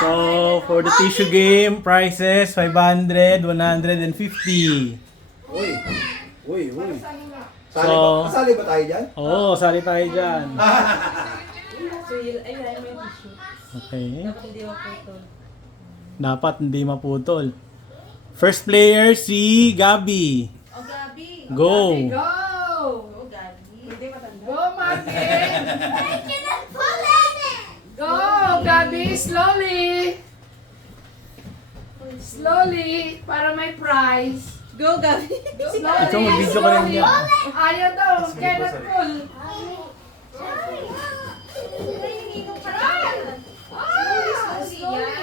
So, for the tissue game, prices 500, 150. Uy. So, Kasali ba tayo dyan? Oo, sali tayo dyan. So, ayun, may tissue. Okay. Dapat hindi maputol. Dapat hindi maputol. First player si Gabi. O, Gabi. Go! Go! O, Gabi. Hindi matanda. Go, Marvin! Go, Gabi! Slowly! Slowly, para may prize. Go, Gabi. Slowly, Ikaw, mag-video ka rin slowly. dyan. Ayaw daw, cannot pull. Slowly.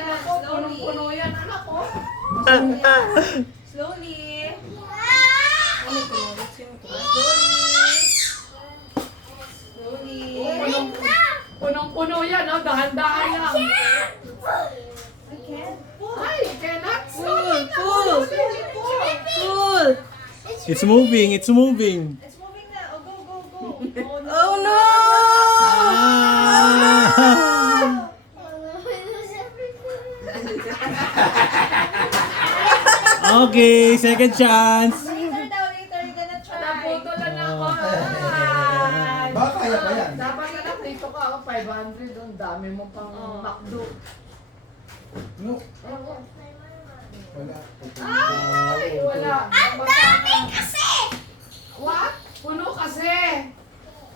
Ako, punong-puno yan, anak ko. Slowly. Slowly. Punong-puno yan, oh. Dahan-dahan lang. Ay, cannot. Full. Full. It's moving, it's moving. It's moving na. Oh, go. Oh, no! Ah! Okay, second chance. Later daw, later. You're gonna try. Naputulan na ako. Baka kaya pa yan. Dapat na lang dito ka ako, 500 doon. Dami mo pang McDo. No. Wala. Ay, wala. Ang dami kasi! What? Puno kasi.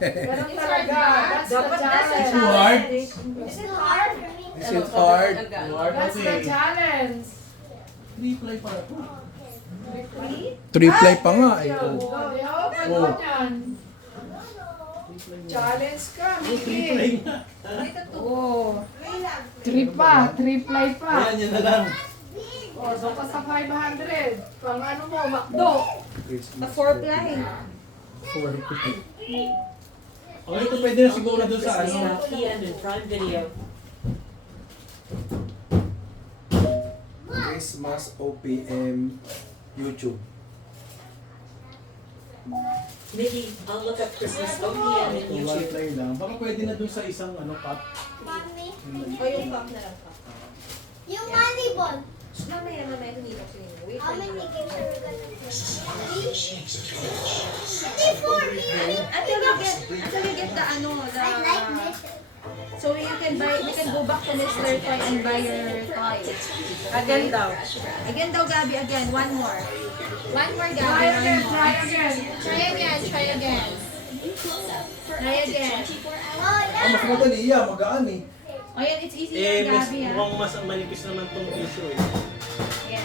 Ganun talaga. That's the Dapat that's the challenge. hard. Is it hard? Is it hard? That's the challenge. Three-ply pala po. Three-ply pa nga eh. Oh, Oh. yan. Challenge ka, Miki. Oh. Three-ply pa. Ayan, yan na lang. Oh, so ka sa 500. Pang ano mo, McDo. A 4-ply. Okay, ito pwede na siguro doon sa ano. PM and Prime Video. Christmas OPM YouTube. Mickey, I'll look up Christmas OPM and Kung YouTube. one-ply lang. Baka pwede na doon sa isang ano cup. O, yung cup na lang cup. Yung money ball. Mamaya, hinihintay ko yun. Wait, How many games are we gonna play? Hindi, 4 games. Until you get the ano, I like this. so you can go back to Mr. Toy and buy your toy. Again daw. Again daw, Gabi, again. One more, Gabi. Try again, try again. Try again. Try again. Oh, Mas madali yan, magaan eh. O yan, it's easy Eh, yan, mas, Gabi, ha? mukhang mas manipis naman tong tissue eh. Yan.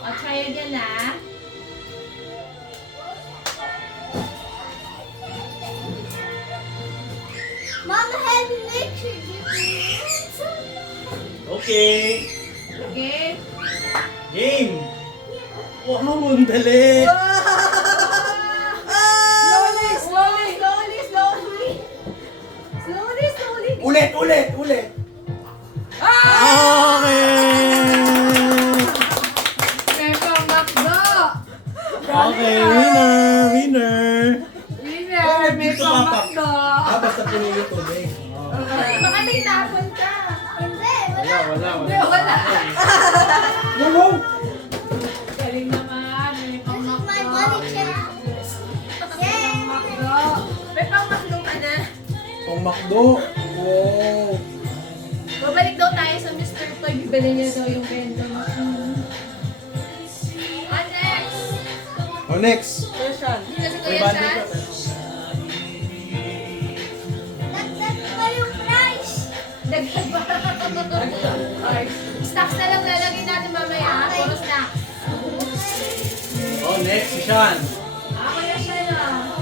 O, try again, ha? Mama, help me make sure you Okay. Okay. Game! Wow, ang dali! Slowly. Ulit! Okay! Ito, McDo. Okay, winner! Winner, may pang McDo. Basta puno yung tubig. Baka may tapon ka. Hindi, wala. No! Galing naman, may pang This is my McDo. money check. Yay! McDo. May pang-makdo ka na. Pang McDo. Wow! Babalik daw tayo sa Mr. Toy. Bibili niya daw yung vending machine. Next! Oh, next. Dito si Kuya Shan. Dagdag pa yung price. Dagdag pa. Stocks na lang lalagay natin mamaya. Puro stocks. Oh, next si Sean. Kuya Shan, ah.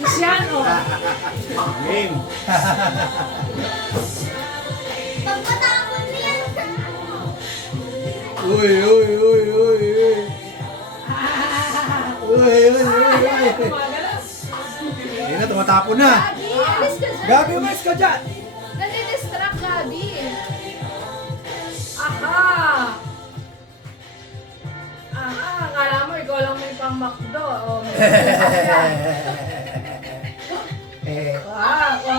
Cristiano. Game. Pagkatapon mo yan. Uy! Ayun na, tumatapon na. Gabi, alis ka dyan. Gabi, umalis ka dyan. Nadi-distract, Gabi. Aha! Akala mo, ikaw lang may pang McDo. O, may pang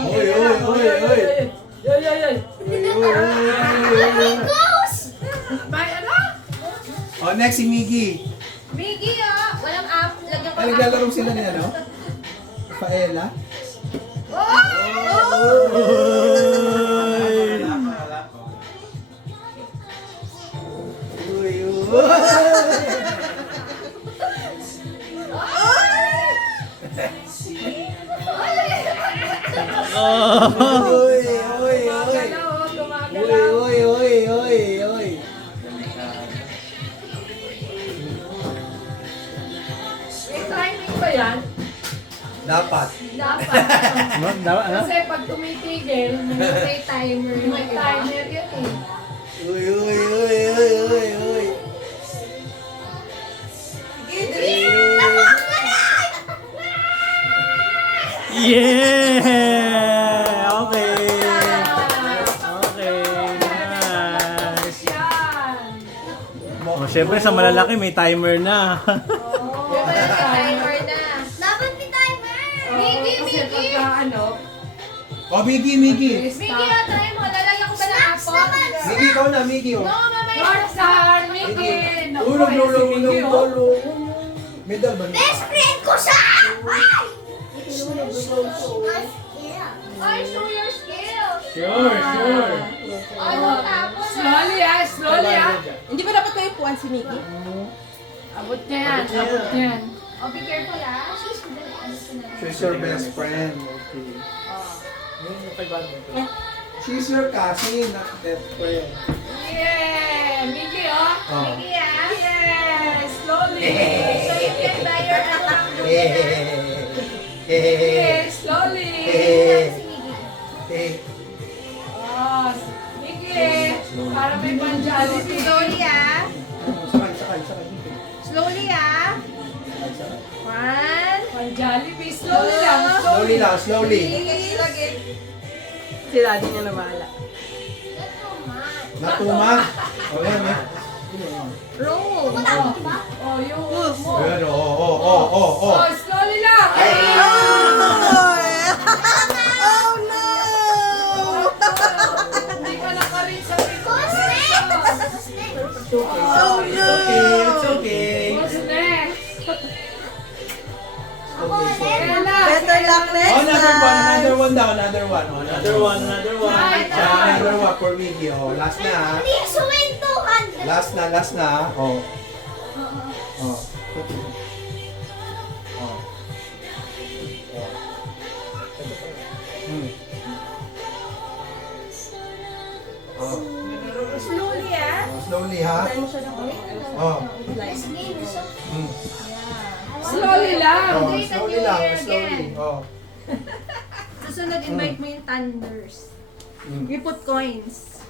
Oy, oy, oy, oy. Yoy, yoy, yoy. Ghost! May ano? Oh, next si Miggy. Miggy, oh! Walang app. Lagyan ko Ay, naglalaro sila ni ano? Paella? Uy, uy. Uy, uy, uy. Gumagalaw, oh, Uy, gumagalaw. uy, uy, uy, uy. May timing ba yan? Dapat. Dapat. Ano? Kasi pag tumitigil, may timer. may timer yun eh. Uy, uy, uy, uy, uy, uy. Yeah! Okay. Okay. Nice. Yan. Oh, syempre sa malalaki may timer na. May timer na. Dapat may timer! Miggy, Kasi Miggy! pagka ano, Oh, Miggy, Miggy. Miggy, oh, try mo. Lalagyan ko ba ng apple? Miggy, ikaw na, Miggy. No, Oh. mamaya. Roxanne, Mickey. Naku, Ulog, ayan si ulog, Mickey, ulog, oh. ulog. Medal ba? Best friend ko siya! Ay! Ay, show your skills. Sure, sure. Ano tapos? Slowly ah, slowly ah. Hindi ba dapat may upuan si Mickey? Abot niya yan, abot niya yan. Oh, be careful, ah. She's your best friend. Okay. She's your cousin, not best friend. Yeah! Mickey, oh. Oh. Miggy, ah. Yeah! Slowly! So you can buy your account. Yeah, slowly! Si Miggy. Oh, Mickey! Para may pan-Jollibee. Slowly, ah. Sakay, sakay, sakay. Slowly, ah. One. Pan-Jollibee. Slowly lang, Slowly lang, slowly. Lagi. Si Daddy niya na bahala. Natuma. O yan, eh. Roll. Oh, yung move mo. Ayan, oh, oh, oh, oh, oh. Oh, slowly lang! Oh no! Hindi ka nakarin sa Who's next? Oh no! It's okay. What's next? Okay, Better luck so. next Oh, another one, time! another one daw, another one. Oh, Another one, another one. Another one for Miggy. Oh, last na. ah. Please win 200! Last na, last na. ah. Oh. Oh. Oh. Hmm. Oh. Slowly, ah. Oh, slowly ha. Try mo siya ng Oh. This game is so... Hmm. Slowly lang! Oh, Do it a slowly new lang, year slowly. again. Oh. Susunod, invite mo yung thunders. Hmm. We put coins.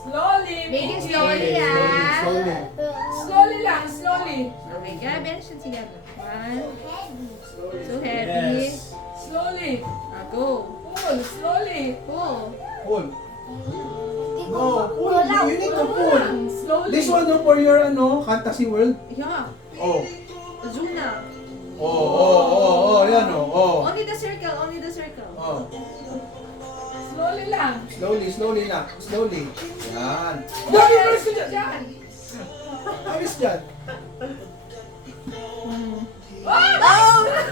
Slowly, Make it Mickey. slowly, ah. Slowly. Slowly lang, slowly. Okay, grabe na siya together. One. So Yes. heavy. Slowly. Go. Pull, slowly. Pull. Pull. No, pull. You need to pull. Slowly. This one no, for your ano, fantasy world. Yeah. Oh. Zuna. Oh, oh, oh, oh, yan oh. Oh. Only the circle, only the circle. Oh. Slowly lang. Slowly, slowly na. Slowly. Yan. Dami mo rin siya dyan. Ayos dyan.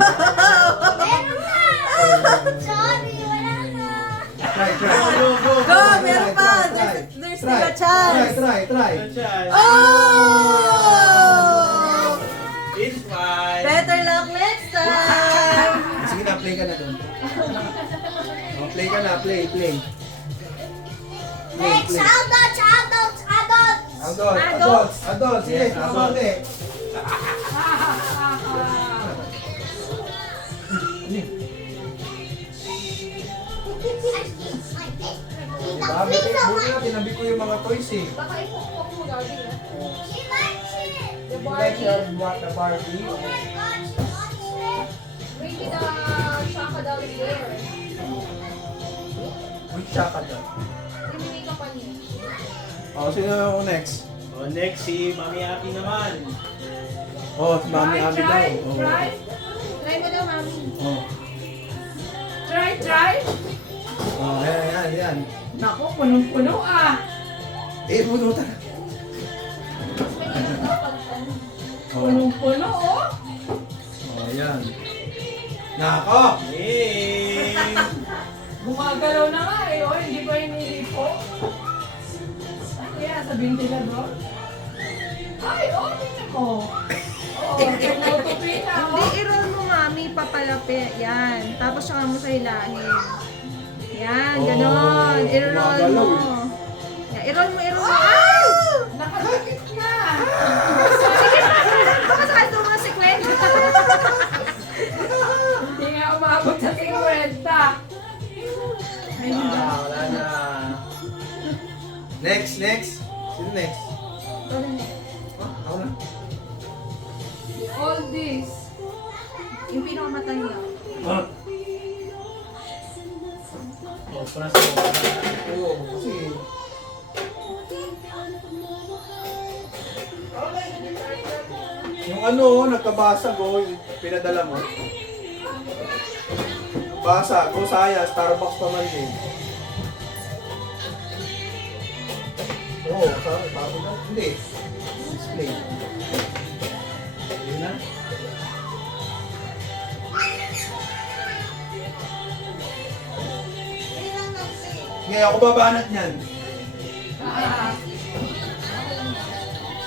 Meron na! Sorry, wala na! Try, try. Go, go, go. Go! Meron pa! Try, There's try. still a chance! Try, try, try. Oh! It's fine. Better luck next time! Sige na, play ka na doon. Oh, play ka na, play, play. Play, Next, play. adults, adults, adults! Adults, adults, adults. Sige, Yes, adults. adults. Sabi ko, buti na, tinabi ko yung mga toys eh. Baka ipukpok mo gabi na. She likes it! The Barbie. The Barbie. Oh my God, she likes it! Maybe the Shaka down there. Which shaka daw? Yung makeup pa niya. Oh, sino yung next? Oh, O next, si Mami Happy naman. Oh, si Mami Abi daw. Try, Oh. try, Try mo daw, mami. Oh. try. Oh, yan. Naku, punong-puno ah. Puno ta. Oh. Punong-puno oh. Oh, yan. Nako! Game! Gumagalaw na nga eh. Oh, hindi ba hinilipo? Kaya sa ventilador. Ay, oh, tingnan mo. Oo, tinutupi na Hindi, oh. i-roll mo, mami. Papalapit. Yan. Tapos saka mo sa hilahin. Yan, ganon. I-roll gumagalaw mo. Yan, i-roll mo. Ay! Nakadikit na. Baka sa kanto mga sekwento. Hindi nga umabot sa 50. Ay, hindi. Wala na. Next. Sino next? Ako na. All this. Yung pinakamatanda. O, punas mo. Oo, kasi... Yung ano, nagkabasag yung pinadala mo. Basag, saya, Starbucks pa man din. Oo, sabi na. Hindi. Display. Yun na. Ngayon ako babanat niyan.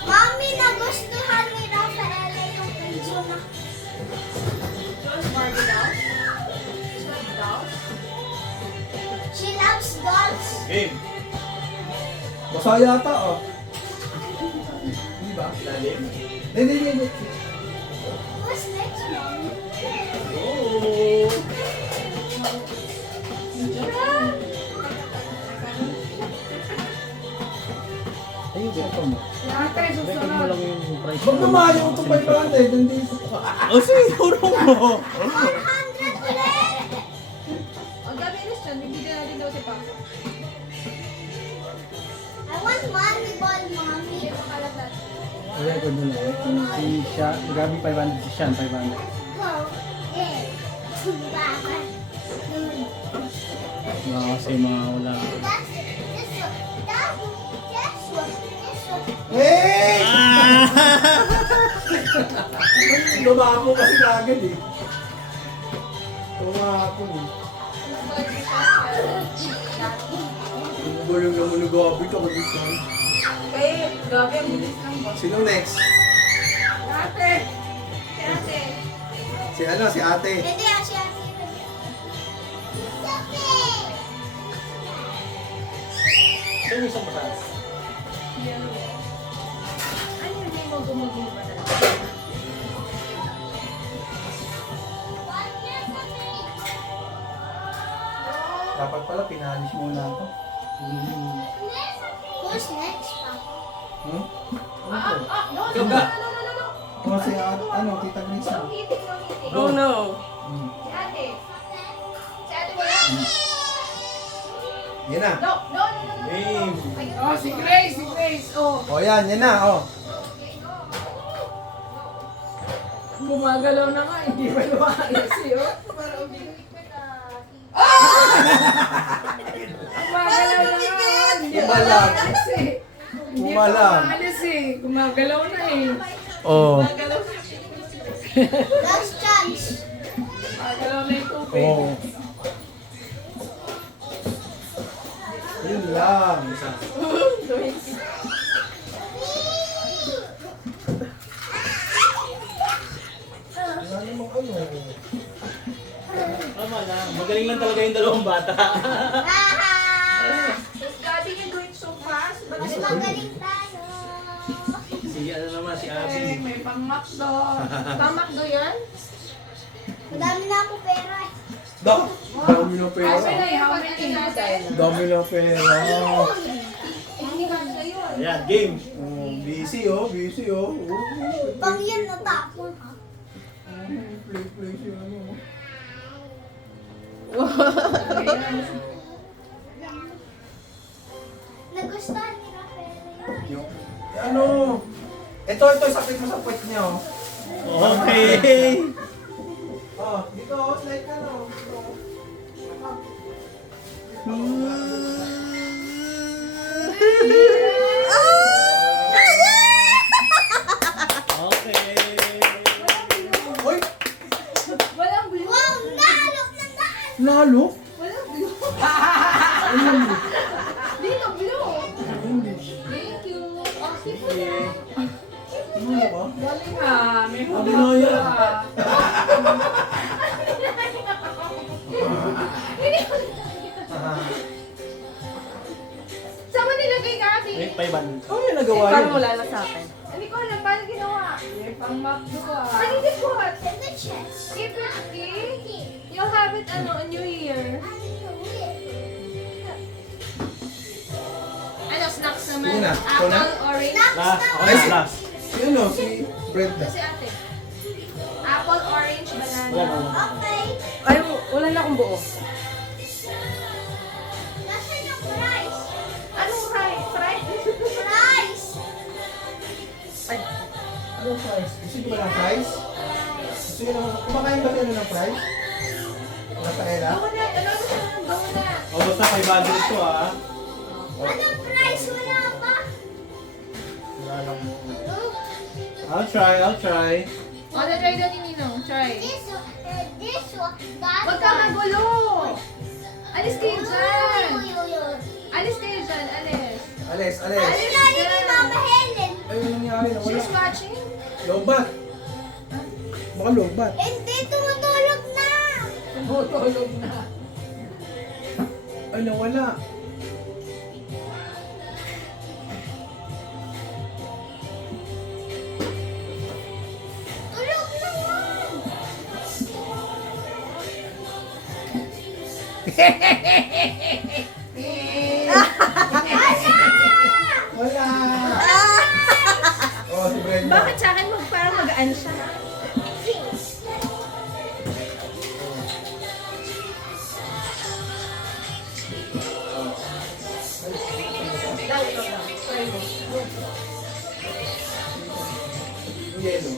Mami, nagustuhan ni Rafaela yung video na. She loves dolls. Game! Basa yata, oh. Hindi ba? Lalim. Hindi. What's next, Mommy? Oh! Ayun, ganito mo. Ate, susunod. yung price. Ba't naman yung 2,500? Nandito. O, siguro mo! 100 ulit! O, gabi ilis dyan. Bibigyan natin daw si Papa. I want money ball, Mommy. Record mo na. Si Sha, Gabi 500, si Shan 500. Go. Yeah. Baba. Mga kasi mga wala. That's this one. That's one. This one. Hey! Lumako kasi kagad eh. Lumako eh. Bulong naman ng gabi ka mag-isang. Kaya, gabi, ang bilis lang ba? Sino next? Ate. Ate. Si ano? Si ate. Hindi, siya. Saan yung isang mataas? Ano yun? Hindi mo gumagin pa talaga. Dapat pala pinalis muna ako. Who's next, Papa? Hmm? No. O si ano, Tita Grisa. No meeting, no meeting. Oh no. Hmm. Si ate. Si ate wala? Yan na. No. Game! Ayun. Oh, si Grace. Oh, O yan na. O. gumagalaw na nga. Hindi ba lumayas oh. Gumagalaw na nga. Hindi ba Umalag. lumayas eh. Hindi pa Umalag. umalis eh. Gumagalaw na eh. Oh. Last chance. Gumagalaw na yung tubig. Oh. Yun lang. Isa. Wala namang ano. Tama na. Magaling lang talaga yung dalawang bata. Gabi, you do it so fast. But Mas magaling tayo. Si ano naman, si Eh, Abby. may pang-makdo. Pamakdo yan? Madami na ako pera eh. Dami na pera. Kasi na how many? Dami na pera. Hindi ka sa'yo. Ayan, game! Oh, busy oh. Pang yan natapon ha. Play si ano. Nagustuhan ni Rafaela yun. Yung, ano, Ito, sakit mo sa puwet niya, oh. Okay. Oh, dito, slide ka, no. Okay. Uy! Walang blue. Wow, nalok na daan! Nalo? Walang blue. Dito, blue. Thank you. Oh, sige po na. Nalo ka? Galing ha. May Sabi hula na yan. ka. Saan mo nilagay, Gabi? Wait, 500. Ano yung nagawa Parang yun? wala na sa akin. Hindi ko alam, paano ginawa? May pang-macdo ka. Ano hindi po? In the chest. Keep it, okay? You'll have it, on New Year. Ano, snacks naman? Sige na, ikaw na? Apple, orange. Last. Ako na, last. Si ano? Si Brenda. Kasi ate. Apple, orange, banana. Wala na. Okay. Ay, wala na akong buo. Nasaan yung rice? Anong rice? Rice! Ano fries? Gusto niyo ba ng fries? Gusto niyo naman, kumakain ba kayo ng fries? Rafaela? Donut. Ano gusto mo ng donut? O, basta 500 to ah. Anong rice? Wala pa. Wala lang mo. I'll try. O, na-try daw ni Ninong. Try. This one, that Huwag ka one. magulo. Alis kayo dyan. Uy, uy, uy. Alis kayo dyan. Alis. Alis. Ano nangyari kay Mama Helen? Ay, ano nangyari? Nawala. She's watching. Lowbat. Baka lowbat. Hindi, tumutulog na. Tumutulog na. Ay, nawala. Tulog na yan. Wala! Oh, si Brenda. Bakit sa akin parang magaan siya? Yung yellow.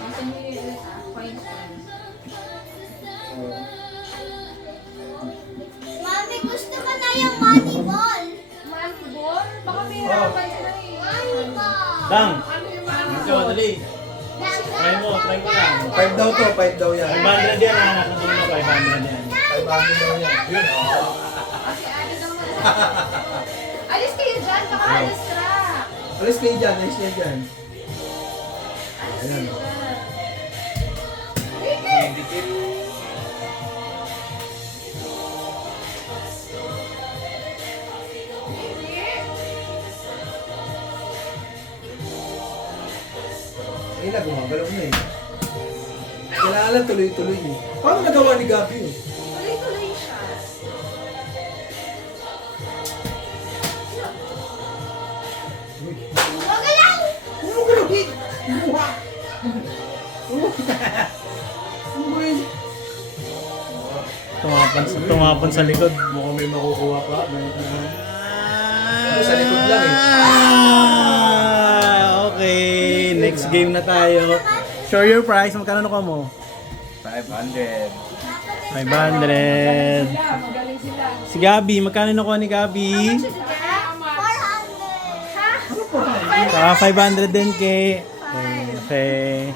Kasi hindi ulit coins. Oh. Mami, gusto ko na yung money ball. Money ball? Baka may harapan sila eh. Money ball. Dang! Ano yung money Ito, ball? dali. Try mo lang. 5 daw to, 5 daw yan. 500 yan ah. Nakasama mo 500 yan. 500 daw yan. Yun, oh. Kasi ano naman. Alis kayo dyan, baka alis ka. Alis kayo dyan, alis kayo dyan. Alis Ayan, kayo oh. dyan. Dikit. Ayun na, gumagalaw na eh. Kailangan tuloy-tuloy eh. Paano nagawa ni Gabi yun? Tuloy-tuloy siya. Magalaw! Ano galawin? Buha! Tumapon sa likod. Mukhang may makukuha pa. Sa likod lang eh. Okay, next game na tayo. Show your price. Magkano nakuha mo? 500. 500. Sila, magaling sila. Si Gabi, magkano nakuha ni Gabi? 400. Ah, 500 din kay. Okay.